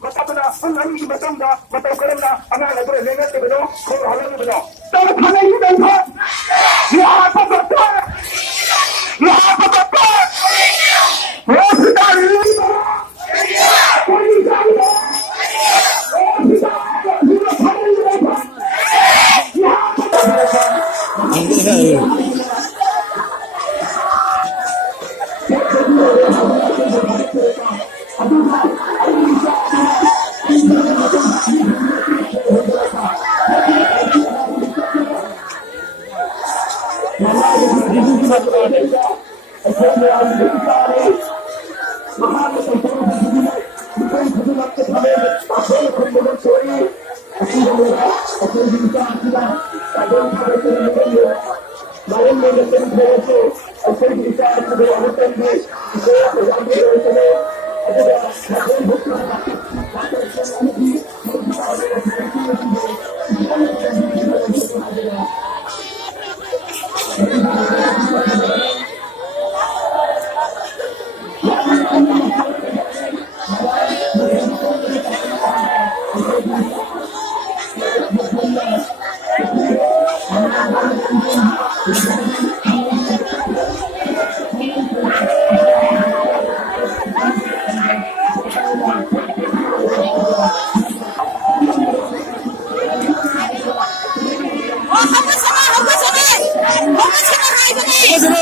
matapos na ang aming batong na matawkaran na ang alagre lengat ke bedo ko halang ke bedo tahu khana ini dan tha ya apa betul ya apa betul oh kita ini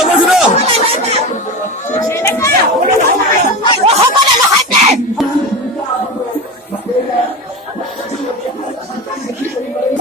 Masuk.